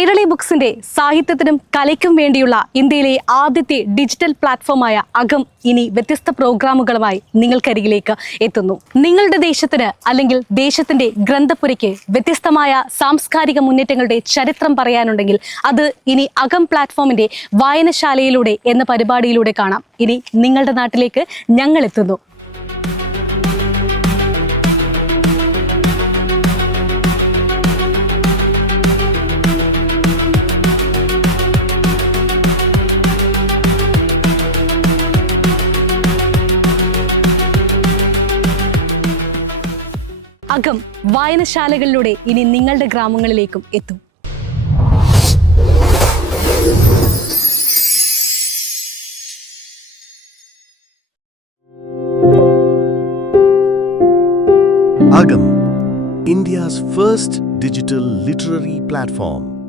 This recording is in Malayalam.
കൈരളി ബുക്സിന്റെ സാഹിത്യത്തിനും കലയ്ക്കും വേണ്ടിയുള്ള ഇന്ത്യയിലെ ആദ്യത്തെ ഡിജിറ്റൽ പ്ലാറ്റ്ഫോമായ അകം ഇനി വ്യത്യസ്ത പ്രോഗ്രാമുകളുമായി നിങ്ങൾക്കരികിലേക്ക് എത്തുന്നു. നിങ്ങളുടെ ദേശത്തിന് അല്ലെങ്കിൽ ദേശത്തിന്റെ ഗ്രന്ഥപുരയ്ക്ക് വ്യത്യസ്തമായ സാംസ്കാരിക മുന്നേറ്റങ്ങളുടെ ചരിത്രം പറയാനുണ്ടെങ്കിൽ അത് ഇനി അകം പ്ലാറ്റ്ഫോമിന്റെ വായനശാലയിലൂടെ എന്ന പരിപാടിയിലൂടെ കാണാം. ഇനി നിങ്ങളുടെ നാട്ടിലേക്ക് ഞങ്ങൾ എത്തുന്നു. അകം വായനശാലകളിലൂടെ ഇനി നിങ്ങളുടെ ഗ്രാമങ്ങളിലേക്കും എത്തും. Agam, India's first digital literary platform.